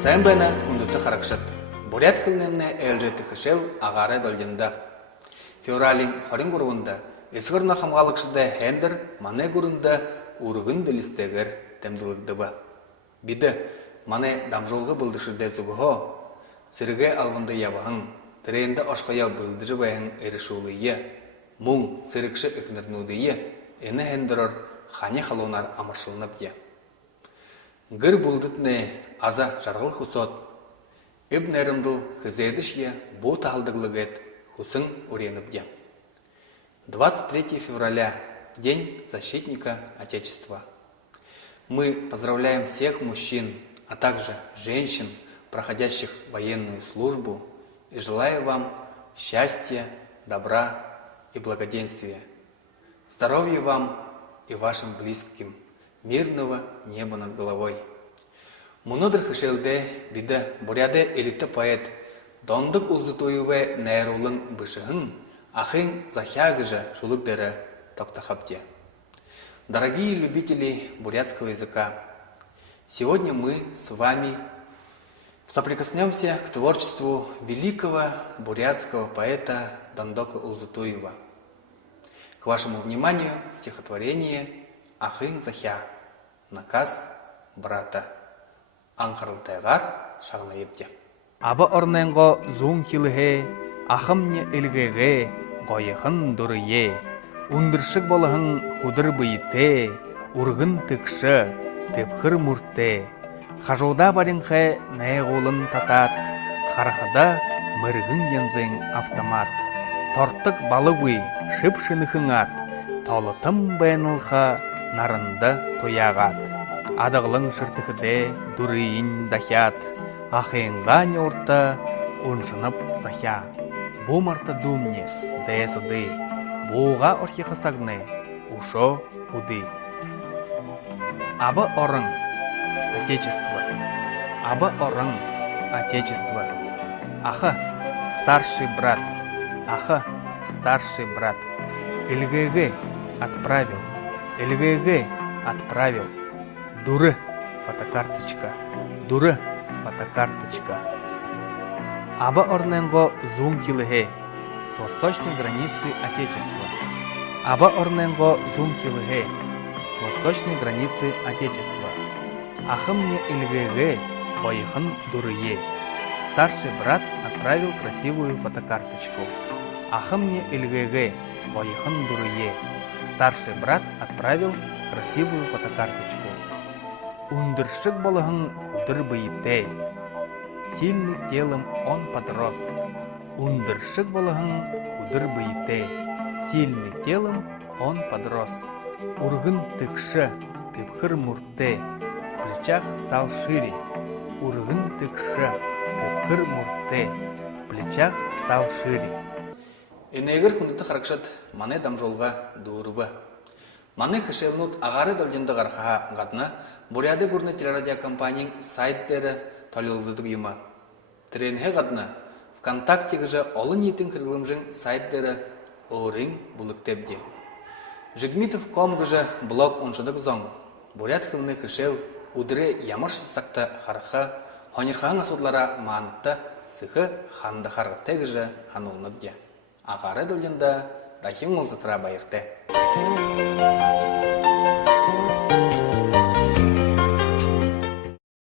Сайын байна үндіті қарақшыт. Бурят хілнемне әлжеті хішел ағары дөлгенді. Февралин хорин ғұруында, есгірна қамғалықшыда хендір мане ғұрында ұрығын ділістегір тәмділікді ба. Биді, мане дамжолғы бұлдышыда зүгіғо, сірге алғынды ябағын, тірейінді ашқая бұлдыжы байын әрішулыйы, мұң сірікші үкінірнудыйы, әні хендірір хане қалонар амыршылынып е. Гыр бұлдытны аза жарғыл хусот, үб нәрімділ хызедішye бұ тағылдығылығыт хусын уреніп е. 23 февраля – День защитника Отечества. Мы поздравляем всех мужчин, а также женщин, проходящих военную службу, и желаю вам счастья, добра и благоденствия. Здоровья вам и вашим близким, мирного неба над головой. Мұнадыр хышелде биді буряде элиты поэт Дондық Улзутуеве нәйрулың бышығын ахын захягыжа шулык-дәрі тоқтахапте. Дорогие любители бурятского языка, сегодня мы с вами соприкоснемся к творчеству великого бурятского поэта Дондока Улзутуева. К вашему вниманию стихотворение «Ахын захя. Наказ брата». Аңқырылтайғар шағына епте. Абы орненго зуң хиліге, ахымне үлгеге, қойықын дұрые, ұндыршық болығын худыр бұйте, ұрғын түкші, тепхір мұрте, қажуда барынғы нәйғолын татат, қарқыда мұрғын янзың автомат, торттық балығый шып-шынықың ат, толытым бәйнылға нарынды тояғат. Адығылың шыртықыде дұрыйын дахят, ахайынға нёрта ұншынып захя. Бұ марта думне дәйсіді, бұға орхиқы сағны ұшо ұды. Абы орын, Отечество. Абы орын, Отечество. Ахы, старший брат. Ахы, старший брат. Ильгэгэ отправил. Ильгэгэ отправил. Дуры фотокарточка. Дуры фотокарточка. Аба орненго зум хилыге с восточной границы Отечества. Аба орненго зум хилыге с восточной границы Отечества. Ахымне ильгэгэ бойыхын дурые. Старший брат отправил красивую фотокарточку. Ахымне ильгэгэ бойыхын дурые. Старший брат отправил красивую фотокарточку. Ундыршык болығын худыр бұйыте, сильный телом он подрос. Ундыршык болығын худыр бұйыте, сильный телом он подрос. Урғын тыкшы, тыпхыр мұрте, в плечах стал шире. Урғын тыкшы, тыпхыр мұрте, в плечах стал шире. Энегір күндіті қарақшат мане дамжолға дұрыбы. Маны хышелнут ағары дөлденді ғарқаға ғадына Буряды гурны телерадиокомпанияң сайттері толылдыдық ема. Тренге ғадына ВКонтактегі жа олы ниетін кіргілімжің сайттері орын бұлық тепде. Жигмитов.com жа блог оншыдық зоң. Бурят хылны хышел удыры ямыш сақта қарқа, хонерхаң асудлара маңытта сықы ханды қарғытегі жа ханылынып де. Ағары дөлденді дахим ұлзытыра байырты.